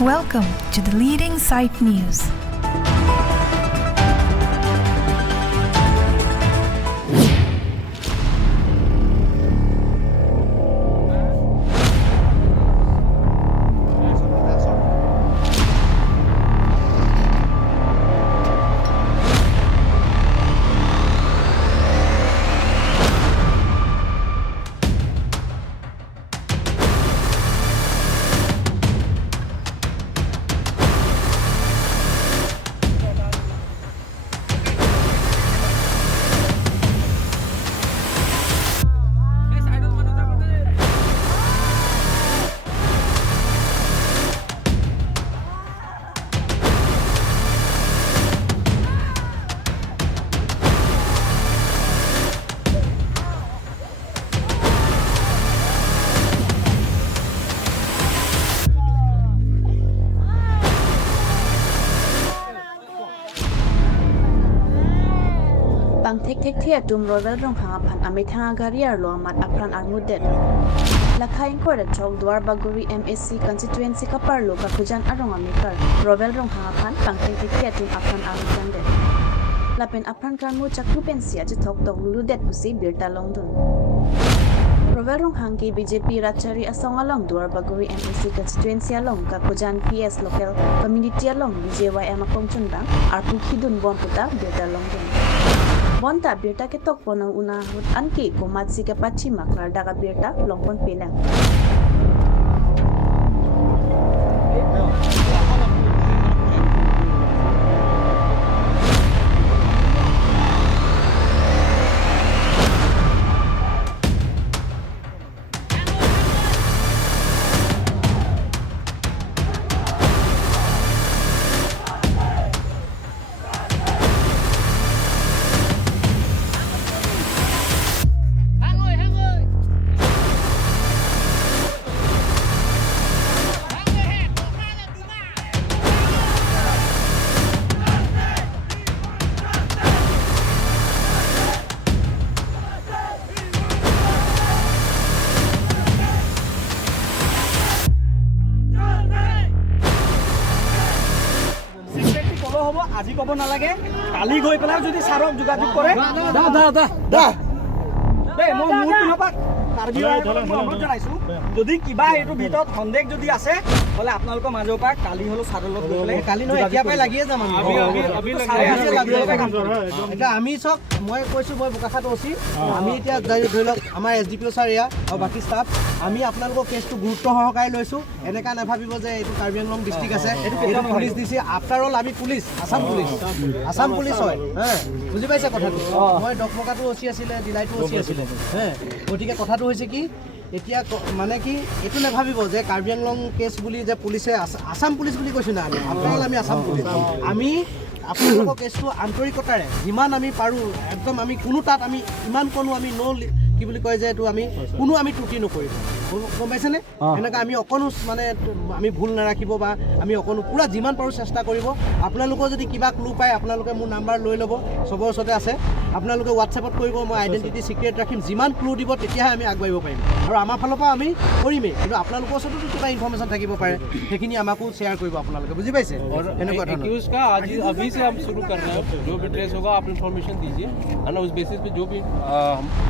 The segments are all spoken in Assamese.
Welcome to the Leading Sight News. Bang tek dum rovel rong hangapan amit hangagariar lo amat apran armudet. Lakhain ko da chok Dwar Baguri MSC constituency kaparlo kapujan arong amikar. Rovel rong hangapan bang tek dum apran armudet. Lapen apran karmu chakru pensia chitok tok luludet pusi birta longdun. Rovel rong hangki BJP Rachari asong along Dwar Baguri MSC constituency along kapujan PS local community along BJYM akongchun bang arpu khidun bom puta birta longdun. Bonta birta ke tok ponang una hut anki kumatsi ke pachima karda ka birta longpon pelang. আজি কব নালাগে কালি গৈ পেলাই যদি সাৰক যোগাযোগ কৰে দেই মই মোৰ পিনৰ পৰা অনুৰোধ জনাইছো যদি কিবা এইটো ভিতৰত সন্দেহ যদি আছে হলে আপোনালোকৰ মাজৰ পৰা কালি হলো সাৰৰ লগত গৈ পেলাই কালি নহয় এতিয়া পাই লাগিয়ে যাম এতিয়া আমি চক মই কৈছো মই বোকাখাট ওচি আমি এতিয়া ধৰি লওক আমাৰ SDPO ছাৰ এয়া আৰু বাকী ষ্টাফ আমি আপোনালোকৰ কেছটো গুৰুত্ব সহকাৰে লৈছো এনেকা নাভাবিব যে এইটো কাৰ্বি আংলং ডিষ্ট্ৰিক্ট আছে এইটো পুলিচ দিছে আফটাৰ অল আমি পুলিচ আসাম পুলিচ হয় বুজি পাইছে কথাটো মই ডকমকাটো ওচি আছিলে দিলাইটো ওচি আছিলে গতিকে কথাটো হৈছে কি এতিয়া মানে কি এইটো নাভাবিব যে কাৰ্বি আংলং কেছ বুলি যে পুলিচে আসাম পুলিচ বুলি কৈছো না আফটাৰ অল আমি আসাম পুলিচ আমি আপোনালোকৰ কেছটো আন্তৰিকতাৰে যিমান আমি পাৰোঁ একদম আমি কোনো তাত আমি ইমান কোনো আমি কি বুলি কয় যে এইটো আমি কোনো আমি ত্ৰুটি নকৰিব গম পাইছেনে এনেকৈ আমি অকণো মানে আমি ভুল নাৰাখিব বা আমি অকণো পূৰা যিমান পাৰোঁ চেষ্টা কৰিব আপোনালোকৰ যদি কিবা ক্লু পায় আপোনালোকে মোৰ নাম্বাৰ লৈ ল'ব চবৰ ওচৰতে আছে আপোনালোকে হোৱাটছএপত কৰিব মই আইডেণ্টিটি চিক্ৰেট ৰাখিম যিমান ক্লু দিব তেতিয়াহে আমি আগবাঢ়িব পাৰিম আৰু আমাৰ ফালৰ পৰা আমি কৰিমেই কিন্তু আপোনালোকৰ ওচৰতো কিবা ইনফৰ্মেশ্যন থাকিব পাৰে সেইখিনি আমাকো শ্বেয়াৰ কৰিব আপোনালোকে বুজি পাইছে এনেকুৱা ধৰণৰ अभी से हम शुरू कर रहे हैं जो भी ट्रेस होगा आप इन्फॉर्मेशन दीजिए है ना उस बेसिस पे जो भी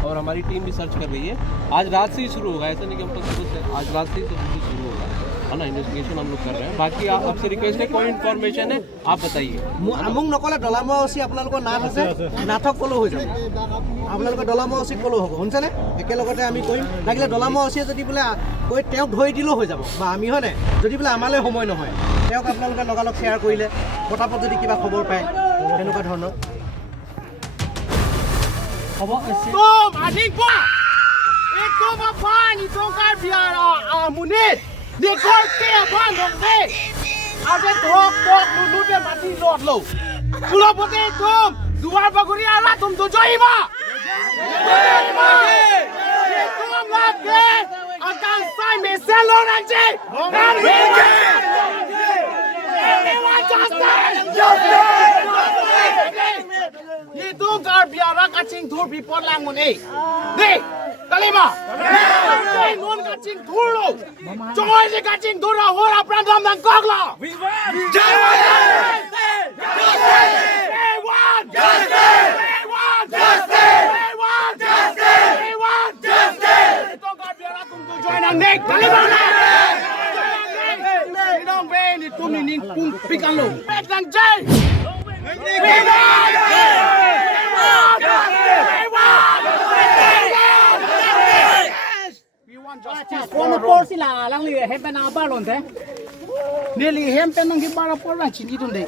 और हमारी टीम भी सर्च कर रही है आज रात से ही शुरू होगा ऐसा नहीं कि हम तक शुरू से आज रात से ही शुरू होगा है ना इन्वेस्टिगेशन हम लोग कर रहे हैं बाकी आपसे रिक्वेस्ट है कोई इन्फॉर्मेशन है आप बताइए মোক নকলে ডলামৰা ওচি আপোনালোকৰ নাট আছে নাটক ক'লেও হৈ যাব আপোনালোকৰ ডলামৰা ওচিত ক'লেও হ'ব শুনিছেনে একেলগতে আমি কৰিম লাগিলে ডলামৰা ওচিয়ে যদি বোলে কৈ তেওঁক ধৰি দিলেও হৈ যাব বা আমি হয়নে যদি বোলে আমালৈ সময় নহয় তেওঁক আপোনালোকে লগালগ শ্বেয়াৰ কৰিলে পটাপট যদি কিবা খবৰ পায় তেনেকুৱা ধৰণৰ হ'ব একদম পানী টকাৰ বিয়াৰ আমুনিত দেখতে বান দে আজে ধক লুলুতে মাটি লট লো কুলপতে একদম দুৱাৰ বাগৰি আলা তুম তো জয়বা একদম লাগে আকাশ সাই মেসেলো নাচে itu gar biara kacing tur bipon langun deh Dalima. Non kacing thurlo. Joy je kacing thura hora prandam nang kokla. We want justice. We want justice. We want justice. We want justice. We want justice. Tongkat biara tunggu joy nang nek Dalima. Ni dong be ni tum ni pung pikan lo. Pek nang jay. We want Kung por sila lang li hempen na balon te. Nili hempen nang gibara por lang chini tunde.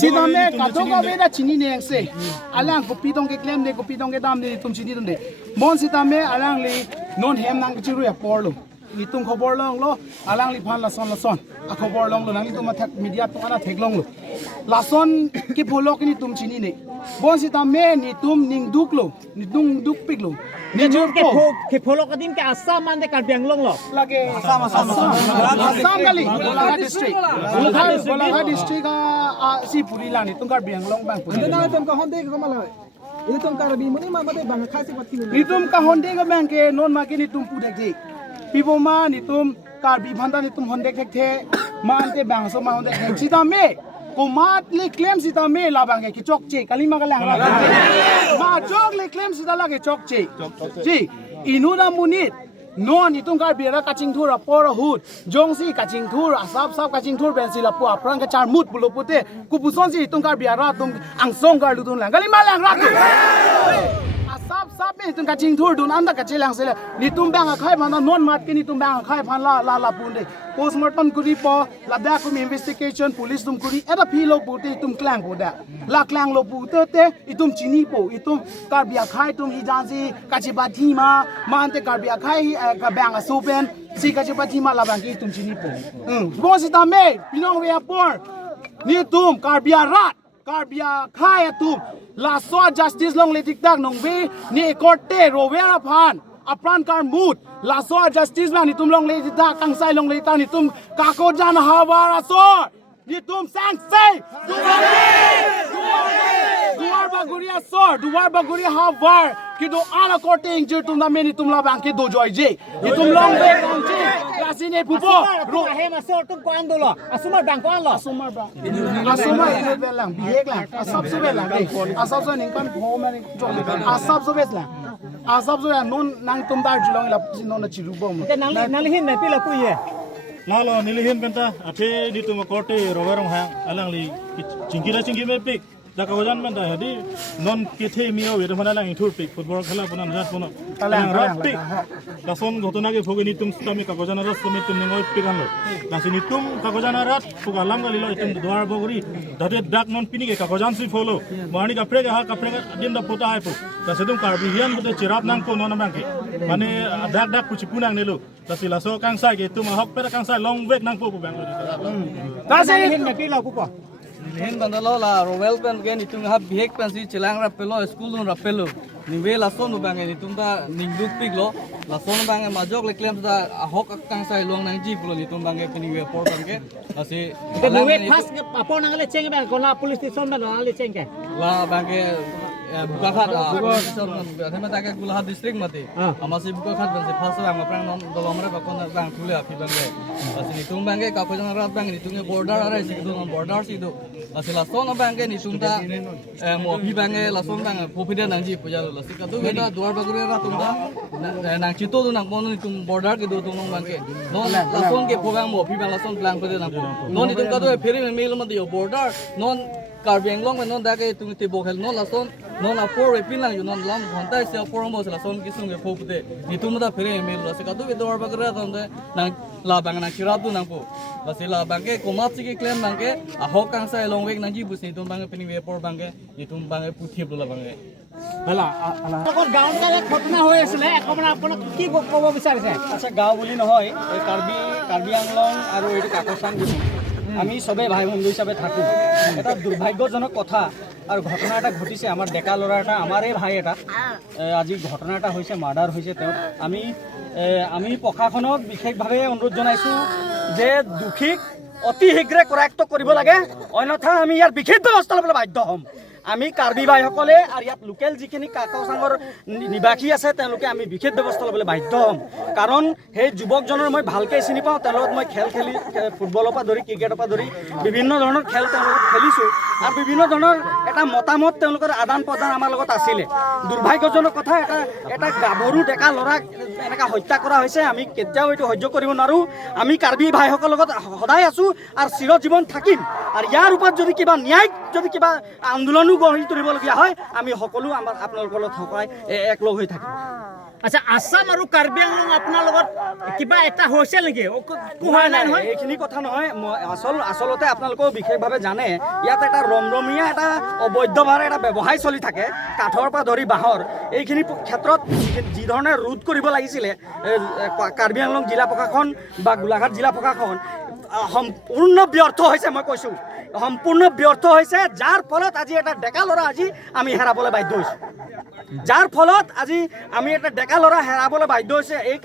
Sidone katonga beda chini ne se. Alang kopitong ke claim ne kopitong ke dam ne tum chini tunde. Mon sitame alang li non hem nang chiru ya por lo. Itung khobor long lo alang li phan la son a khobor long lo nang tum athak media tung ana thek long lo. La son ki bolok ni tum chini ne. Bon sitame ni tum ning duk lo ni dung duk pik lo. Ni jur Ke polo kadim ke asam man de karbiang long lo. lagi Assam kali Golaghat district Golaghat district si puri lani tungkar biang long bang Anda na item ka honde ka mala. Itum karabi mo ni mama de bang khasi pati mo. nitum ka honde ka bang ke non ma ke nitum pudek de pibo ma nitum karbi bhanda nitum honde ke the man te bang so ma honde sita me ko mat le claim sita me la bang ke chok che kalima ka lang la ma chok le claim sita la ke chok che ji inuna munit non itung kar biara kaching thur apor hut jongsi kaching thur asap kaching thur ben sila pu aprang ka char mut bulo pute ku puson si itung kar biara tung angsong kar ludun lang gali malang ratu asap me itung kaching thur dun anda kachilang sila ni tum bang khai bana non mat ke ni tum bang khai phan la punde postmortem kuri po la da kum investigation police tum kuri eta philo pute tum klang poda la klang lo pute te itum chini po itum kar bia khai tum hijansi kachibathi ma mante kar bia khai ka bang asopen si kachibathi ma la bang ki tum chini po bo si ta me pinong we apor ni tum kar bia rat kar bia khai atum la so justice long le dik dak nong we ni korte ro vera phan apran kar mood la so justice man ni tum long le dik kang sai long le ta ni tum ka ko jan hawara so ni tum sang sai duar baguria sor duar baguria havar ki do ala korte injur tum na meni tum la bang ki do joy je ni tum long be kang je la sine pupo Ro he ma sor tum ko ando lo. Asumar bang ko lo. asumar ba asumar ine belang bihek lang asap so belang asap so ning kan ho ma ning asap so belang asap so non nang tum dar julong la non na chiru bom Te nang li hin na pila ku ye. Lalo nilihin benta ate dito makorte rowerong hang alang li cingki me pik da kawajan benta hadi non kethe mio we mana lang thur pik football khela punan jat puno alang rat pik lason ghotona ke phogeni tum stami kawajan rat stami tum ningoi pikan lo lasini tum kawajan rat pugalam gali lo tum dwar bogori date dak non pini ke kawajan si follow mani kapre ka din da pota hai pu lasedum karbi hian bute chirat nang ko non bangke mane dak puchi punang nelo lasi laso kang sai ke tum hok pera kang sai long wek nang po bang lo Nang li hin na pila ku po. Hin bandalo la rovel pen gen itung ha bihek pen si chilang ra pelo school nun ra pelo niwe la son bang ni tum da ningduk pik lo la son bang ma jok le claim da hok kang sai long nang ji pulo ni tum bang ke ni we por bang ke asi Te no we pas apo nang le cheng ba ko la police station ba le cheng ke. la bang ke buka khat thema ta ke Golaghat district mate amasi buka khat ban se phasa bang aprang nom do amra ba kon bang thule api bang ke asi ni tum bang ke ka ko jang rat bang ni tum ke border are si do border si do asi la son bang ke ni tum da mo api bang ke la son bang phopide nang ji puja lo si ka do ke da duar bagure ra tum da nang chito do nang bon ni tum border ke do tum bang ke no la son ke phobang mo api bang la son blank pade nang no ni tum ka do pheri me mail ma de border non Karbi Anglong non da ke tung ti bokhel non la son non a por pin lang non lam hontai se por mo la son ki sung ke phopde ni tum da pheri me lo se ka do ke dor bagre da nang la bang na kirap du nang po la se la bang ke komat si ke claim bang ke a hok kang sai long wek nang ji bu se tum bang pini we por bang ke ni tum bang puthi lo la bang ke hala Tokon gaon ka ঘটনা হৈ আছিলে এখন আপোনাক কি ক'ব বিচাৰিছে? আচ্ছা গাঁও বুলি নহয় এই কাৰ্বি আংলং আৰু এইটো কাকচাং দিছোঁ আমি চবেই ভাই বন্ধু হিচাপে থাকোঁ এটা দুৰ্ভাগ্যজনক কথা আৰু ঘটনা এটা ঘটিছে আমাৰ ডেকা ল'ৰা এটা আমাৰে ভাই এটা আজি ঘটনা এটা হৈছে মাৰ্ডাৰ হৈছে তেওঁক আমি প্ৰশাসনক বিশেষভাৱে অনুৰোধ জনাইছোঁ যে দোষীক অতি শীঘ্ৰে কৰায়ত্ব কৰিব লাগে অন্যথা আমি ইয়াৰ বিশেষ ব্যৱস্থা ল'বলৈ বাধ্য হ'ম আমি কাৰ্বি ভাইসকলে আৰু ইয়াত লোকেল যিখিনি কাকচাঙৰ নিবাসী আছে তেওঁলোকে আমি বিশেষ ব্যৱস্থা ল'বলৈ বাধ্য হ'ম কাৰণ সেই যুৱকজনৰ মই ভালকৈ চিনি পাওঁ তেওঁৰ লগত মই খেল খেলি ফুটবলৰ পৰা ধৰি ক্ৰিকেটৰ পৰা ধৰি বিভিন্ন ধৰণৰ খেল তেওঁৰ লগত খেলিছোঁ আৰু বিভিন্ন ধৰণৰ এটা মতামত তেওঁলোকৰ আদান প্ৰদান আমাৰ লগত আছিলে দুৰ্ভাগ্যজনক কথা এটা গাভৰু ডেকা ল'ৰাক এনেকৈ হত্যা কৰা হৈছে আমি কেতিয়াও এইটো সহ্য কৰিব নোৱাৰোঁ আমি কাৰ্বি ভাইসকলৰ লগত সদায় আছোঁ আৰু চিৰজীৱন থাকিম আৰু ইয়াৰ ওপৰত যদি কিবা ন্যায় যদি কিবা আন্দোলনো গঢ়ি তুলিবলগীয়া হয় আমি সকলো আপোনালোকৰ লগত সহায় একলগ হৈ থাকিম আচ্ছা আছাম আৰু কাৰ্বি আংলং আপোনাৰ লগত কিবা এটা হৈছে নেকি হোৱা নাই নহয় এইখিনি কথা নহয় আচলতে আপোনালোকেও বিশেষভাৱে জানে ইয়াত এটা ৰমৰমীয়া এটা অবৈধভাৱে এটা ব্যৱসায় চলি থাকে কাঠৰ পৰা ধৰি বাঁহৰ এইখিনি ক্ষেত্ৰত যি ধৰণে ৰোধ কৰিব লাগিছিলে কাৰ্বি আংলং জিলা প্ৰশাসন বা গোলাঘাট জিলা প্ৰশাসন সম্পূৰ্ণ ব্যৰ্থ হৈছে মই কৈছোঁ সম্পূৰ্ণ ব্যৰ্থ হৈছে যাৰ ফলত আজি এটা ডেকা ল'ৰা আজি আমি হেৰাবলৈ বাধ্য হৈছোঁ যাৰ ফলত আজি আমি এটা ডেকা ল'ৰা হেৰাবলৈ বাধ্য হৈছে এই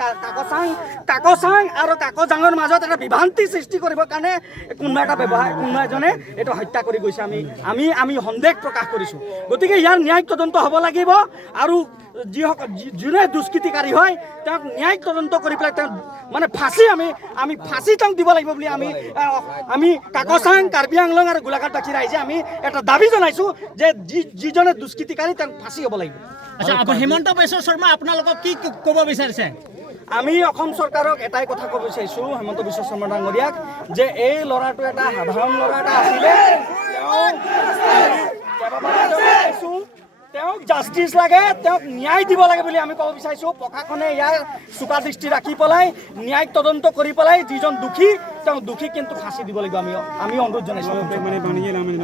কাকচাং আৰু কাকজাঙৰ মাজত এটা বিভ্ৰান্তি সৃষ্টি কৰিবৰ কাৰণে কোনোবা এজনে এইটো হত্যা কৰি গৈছে আমি সন্দেহ প্ৰকাশ কৰিছোঁ গতিকে ইয়াৰ ন্যায়িক তদন্ত হ'ব লাগিব আৰু যোনে দুষ্কৃতিকাৰী হয় তেওঁক ন্যায়িক তদন্ত কৰি পেলাই তেওঁ মানে ফাঁচি আমি ফাঁচি তেওঁক দিব লাগিব বুলি আমি কাকচাং কাৰ্বি আংলং আৰু গোলাঘাটবাসী ৰাইজে আমি এটা দাবী জনাইছোঁ যে যিজনে দুষ্কৃতিকাৰী তেওঁক ফাঁচি হ'ব লাগিব আচ্ছা হিমন্ত বিশ্ব শৰ্মা আপোনালোকক কি ক'ব বিচাৰিছে আমি অসম চৰকাৰক এটাই কথা ক'ব বিচাৰিছোঁ হিমন্ত বিশ্ব শৰ্মা ডাঙৰীয়াক যে এই ল'ৰাটো এটা সাধাৰণ ল'ৰা এটা আছিলে তেওঁক জাষ্টিছ লাগে তেওঁক ন্যায় দিব লাগে বুলি আমি ক'ব বিচাৰিছোঁ প্ৰশাসনে ইয়াৰ চোকা দৃষ্টি ৰাখি পেলাই ন্যায়িক তদন্ত কৰি পেলাই যিজন দোষী তেওঁ দোষীক কিন্তু ফাঁচি দিব লাগিব আমি অনুৰোধ জনাইছোঁ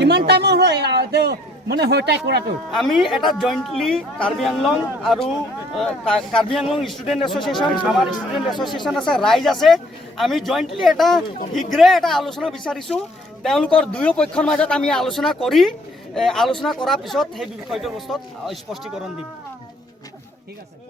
কিমান টাইমৰ হয় তেওঁ মানে হত্যা কৰাটো আমি এটা জইণ্টলি কাৰ্বি আংলং আৰু কাৰ্বি আংলং ষ্টুডেণ্ট এছ'চিয়েশ্যন আমাৰ ষ্টুডেণ্ট এছ'চিয়েশ্যন আছে ৰাইজ আছে আমি জইণ্টলি এটা শীঘ্ৰে এটা আলোচনা বিচাৰিছোঁ তেওঁলোকৰ দুয়ো পক্ষৰ মাজত আমি আলোচনা কৰাৰ পিছত সেই বিষয়টোৰ বস্তুত স্পষ্টীকৰণ দিম ঠিক আছে